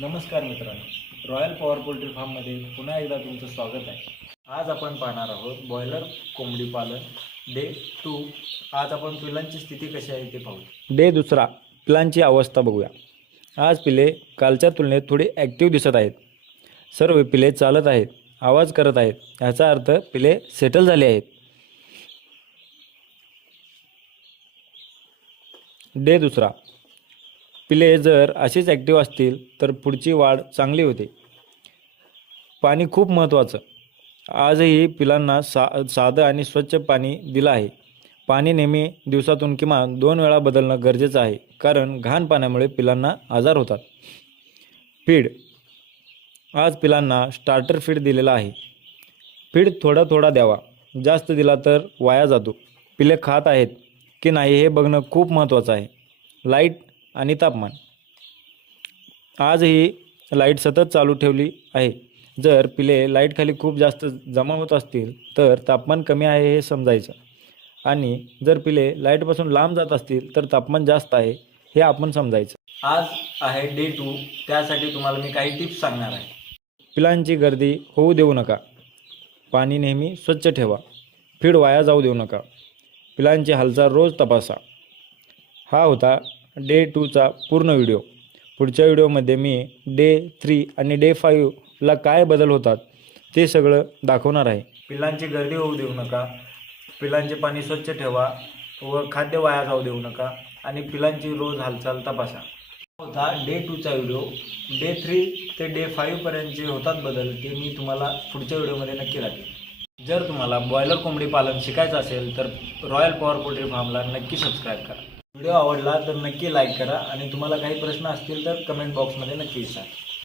नमस्कार मित्रांनो, royal power poultry फार्ममध्ये पुन्हा एकदा तुमचं स्वागत आहे. आज आपण पाहणार आहोत बॉयलर कोंबडी पालन डे 2. आज आपण पिलांची स्थिती कशी आहे ते पाहू. डे दुसरा, पिलांची अवस्था बघूया. आज पिले कालच्या तुलनेत थोडी ॲक्टिव्ह दिसत आहेत. सर्व पिले चालत आहेत, आवाज करत आहेत. याचा अर्थ पिले सेटल झाले आहेत. डे दुसरा, पिले जर अशीच ॲक्टिव्ह असतील तर पुढची वाढ चांगली होते. पाणी खूप महत्त्वाचं. आजही पिलांना साधं आणि स्वच्छ पाणी दिलं आहे. पाणी नेहमी दिवसातून किमान 2 वेळा बदलणं गरजेचं आहे, कारण घाण पाण्यामुळे पिलांना आजार होतात. फीड, आज पिलांना स्टार्टर फीड दिलेला आहे. फीड थोडा द्यावा. जास्त दिला तर वाया जातो. पिले खात आहेत की नाही हे बघणं खूप महत्त्वाचं आहे. लाईट आणि तापमान, आजही लाईट सतत चालू ठेवली आहे. जर पिले लाईटखाली खूप जास्त जमा होत असतील तर तापमान कमी आहे हे समजायचं, आणि जर पिले लाईटपासून लांब जात असतील तर तापमान जास्त आहे हे आपण समजायचं. आज आहे डे 2, त्यासाठी तुम्हाला मी काही टिप्स सांगणार आहे. पिलांची गर्दी होऊ देऊ नका. पाणी नेहमी स्वच्छ ठेवा. फीड वाया जाऊ देऊ नका. पिलांची हालचाल रोज तपासा. हा होता डे 2चा पूर्ण व्हिडिओ. पुढच्या व्हिडिओमध्ये मी डे 3 आणि डे 5ला काय बदल होतात ते सगळं दाखवणार आहे. पिलांची गर्दी होऊ देऊ नका, पिलांचे पाणी स्वच्छ ठेवा व खाद्य वाया जाऊ देऊ नका, आणि पिलांची रोज हालचाल तपासा. हा होता डे 2चा व्हिडिओ. डे 3 ते डे 5पर्यंतचे होतात बदल ते मी तुम्हाला पुढच्या व्हिडिओमध्ये नक्की दाखवेन. जर तुम्हाला बॉयलर कोंबडी पालन शिकायचं असेल तर रॉयल पॉवर पोल्ट्री फार्मला नक्की सबस्क्राईब करा. व्हिडिओ आवडला तर नक्की लाईक करा, आणि तुम्हाला काही प्रश्न असतील तर कमेंट बॉक्समध्ये नक्की विचारा.